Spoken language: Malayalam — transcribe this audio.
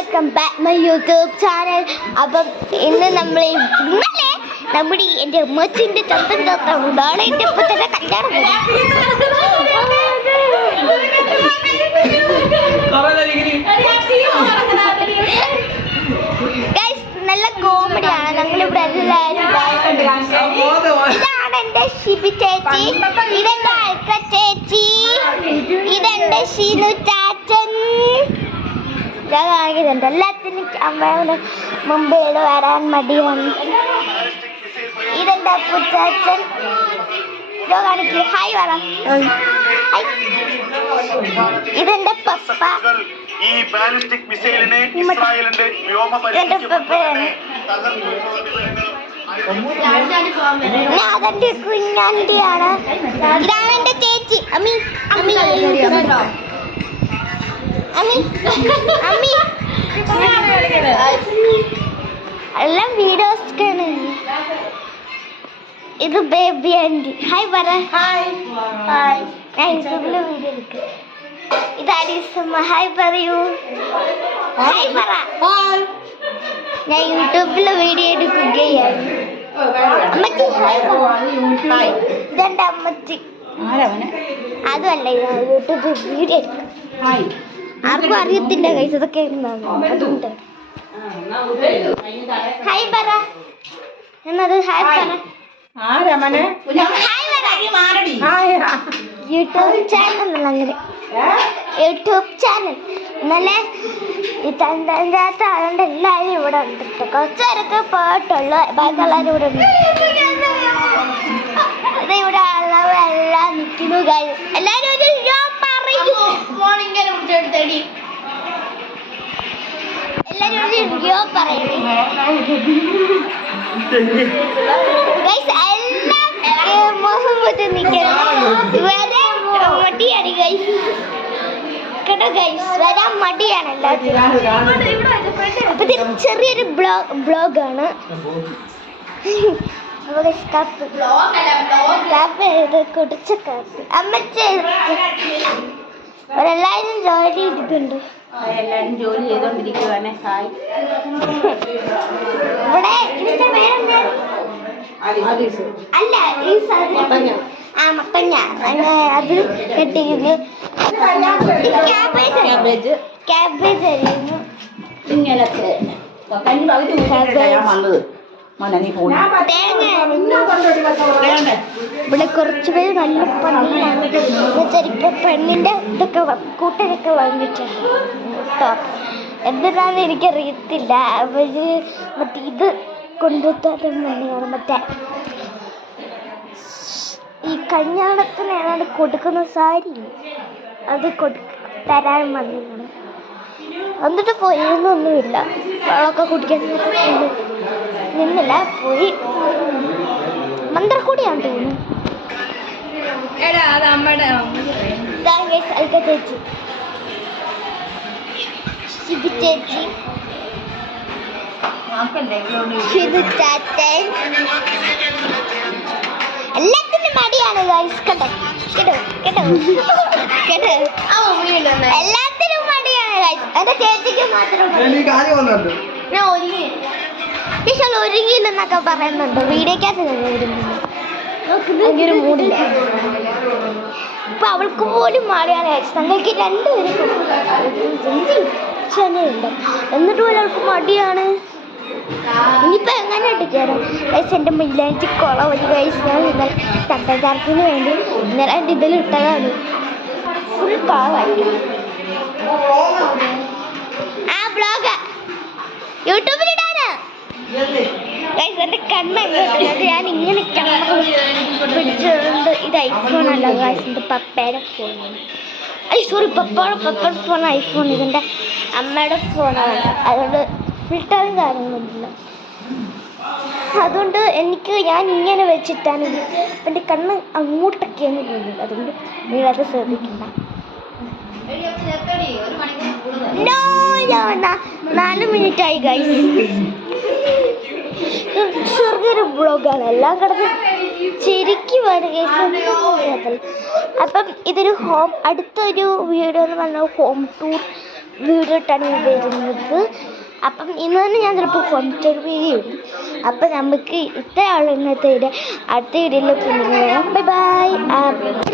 Welcome back my YouTube channel. അപ്പം ഇന്ന് നമ്മൾ ഇന്നലെ നമ്മുടെ എൻ്റെ അമ്മച്ചിൻ്റെ ചന്തം ചേർത്താണ്. നാളെ എൻ്റെ അപ്പച്ചൻ്റെ കല്യാണം. ഗൈസ് നല്ല കോമഡിയാണ്. ഞങ്ങളിവിടെ എല്ലാവരും ഇതാണ് എൻ്റെ ഷിബി ചേച്ചി, ഇതെൻ്റെ അൽക്ക ചേച്ചി, ഇതെൻ്റെ ഷീനു ചാച്ചൻ. ഞാൻ കാണിക്കുന്നുണ്ട്. എല്ലാത്തിനും അമ്മയുടെ മുമ്പേട് വരാൻ മടിയാണ്. ഇതെന്റെ അപ്പുച്ചാച്ചൻ. കാണിക്കൂ, ഹായ് പറ. ഇതെന്റെ പപ്പ. ഇതെന്റെ പപ്പയാണ്. അതെന്റെ കുഞ്ഞാണ്ടിയാണ്. ഇതാണ് എന്റെ ചേച്ചി അമ്മി. അമ്മി അമ്മി അമ്മി എല്ലാം വീഡിയോസ്. ഇത് ബേബി ആൻറ്റി. ഹായ് പറ. ഞാൻ യൂട്യൂബില് വീഡിയോ എടുക്കും. ഇത് അരീസമ്മ. ഹായ് പറയൂ. ഹായ് പറ. ഞാൻ യൂട്യൂബില് വീഡിയോ എടുക്കുകയാണ്. അമ്മച്ചി ഇതെന്റെ അമ്മച്ചി. അതുമല്ല, യൂട്യൂബിൽ വീഡിയോ എടുക്കും. ആർക്കും അറിയത്തില്ല കൈസ് ഇതൊക്കെ അതുകൊണ്ട്. ഹായ് പറ എന്നത്. ഹായ് പറ. YouTube channel. അങ്ങനെ യൂട്യൂബ് ചാനൽ ഇന്നലെ ഈ ചന്ദനത്ത് അതുകൊണ്ട് എല്ലാവരും ഇവിടെ ഉണ്ട്. കുറച്ചുപേരൊക്കെ പോയിട്ടുള്ളു, ബാക്കി എല്ലാവരും ഇവിടെ ഉണ്ട്. അത് ഇവിടെ ഉള്ളവരെല്ലാം നിൽക്കുന്നു. എല്ലാവരും ഒരു വരാൻ മടിയാണ് എല്ലാത്തിനും. ചെറിയൊരു ബ്ലോഗാണ്. കുടിച്ച കാപ്പി അമ്മച്ചി അവരെല്ലാവരും ജോലി ചെയ്തിട്ടുണ്ട്. എല്ലാരും ജോലി ചെയ്തോണ്ടിരിക്കുവാണ്. ഇവിടെ ഇതിന്റെ പേരെന്താ? അല്ല, ഈ മത്തങ്ങ. അത് കെട്ടിക്കുന്നു. ക്യാബേജ് അരിയുന്നു. ഇങ്ങനത്തെ ഇവിടെ കുറച്ച് പേര് നല്ല പണിയാണ്. ഇപ്പൊ പെണ്ണിന്റെ ഇതൊക്കെ കൂട്ടരൊക്കെ വാങ്ങിയിട്ടുണ്ട്. എന്തിനാന്ന് എനിക്കറിയത്തില്ല. അവര് മറ്റേ ഇത് കൊണ്ടുതരാൻ വേണ്ടിയാണ്. മറ്റേ ഈ കല്യാണത്തിന് ഏതാണ്ട് കൊടുക്കുന്ന സാരി അത് തരാൻ വന്നതാണ്. എന്നിട്ട് പോയിരുന്നൊന്നുമില്ല. വെള്ളമൊക്കെ കുടിക്കാൻ നിന്നില്ല, പോയി. മന്ത്രക്കൂടിയാന്ന് തോന്നുന്നു. അൽക്ക ചേച്ചി, ശിബി ചേച്ചി, ഷിബു ചാച്ചൻ. എല്ലാത്തിനും മടിയാണ് ഗൈസ്. കേട്ടോ കേട്ടോ കേട്ടോ കേട്ടോ. എല്ലാത്തിനും മടിയാണ് ഗൈസ്. എന്റെ ചേച്ചിക്ക് മാത്രം ഞാൻ ഒരുങ്ങിയില്ലെന്നൊക്കെ പറയുന്നുണ്ട്. വീഡിയോക്കകത്ത് ഒരുങ്ങിയൊരു മൂടില്ല. ഇപ്പൊ അവൾക്ക് പോലും മാറിയാണ് ഗൈസ്. ഞങ്ങൾക്ക് രണ്ടുപേരും ഉണ്ട്, എന്നിട്ട് പോലും അവൾക്ക് മടിയാണ്. ഇനിയിപ്പോൾ എങ്ങനെ ഇട്ടിക്കാരോ ഗൈസ്. എൻ്റെ മൈലാഞ്ചി കുളം ഒരു ഗൈസ്. ഞാൻ ഇന്നലെ ചന്തചാർത്തിന് വേണ്ടി ഇന്നലെ എൻ്റെ ഇതിലിട്ടതാണ്. ഫുൾ പാവായി ആ ബ്ലോഗ് യൂട്യൂബിലിടാനാ ഗൈസ്. എൻ്റെ കണ്ണെങ്ങോട്ട് ഞാൻ ഇങ്ങനെ ക്യാമറ പിടിച്ചുകൊണ്ട്. ഇത് ഐഫോൺ അല്ല ഗൈസ്, എൻ്റെ പപ്പയുടെ ഫോണാണ്. സോറി, പപ്പയുടെ ഫോൺ ഐഫോൺ. ഇതെൻ്റെ അമ്മയുടെ ഫോണാണ്. അതുകൊണ്ട് ഫിൽറ്ററും കാര്യങ്ങളൊന്നുമില്ല. അതുകൊണ്ട് ഞാൻ ഇങ്ങനെ വെച്ചിട്ടാണ്. എൻ്റെ കണ്ണ് അങ്ങോട്ടൊക്കെയാണ് പോകുന്നത്. അതുകൊണ്ട് നിങ്ങളത് ശ്രദ്ധിക്കണ്ട. 4 മിനിറ്റായി ഗൈസ്. ചെറിയൊരു ബ്ലോഗാണ്. എല്ലാം കിടന്ന് ശരിക്കും അപ്പം ഇതൊരു അടുത്തൊരു വീഡിയോ എന്ന് പറഞ്ഞാൽ ഹോം ടൂർ വീഡിയോ ഇട്ടാണ് വരുന്നത്. അപ്പം ഇന്ന് തന്നെ ഞാൻ ചിലപ്പോൾ കൊണ്ടൊരു വീഡിയോ ഇടും. അപ്പം നമുക്ക് ഇത്ര ആൾ ഇന്നത്തെ വീഡിയോ അടുത്ത വീഡിയോയിൽ പിന്നെ ബൈ ബൈ.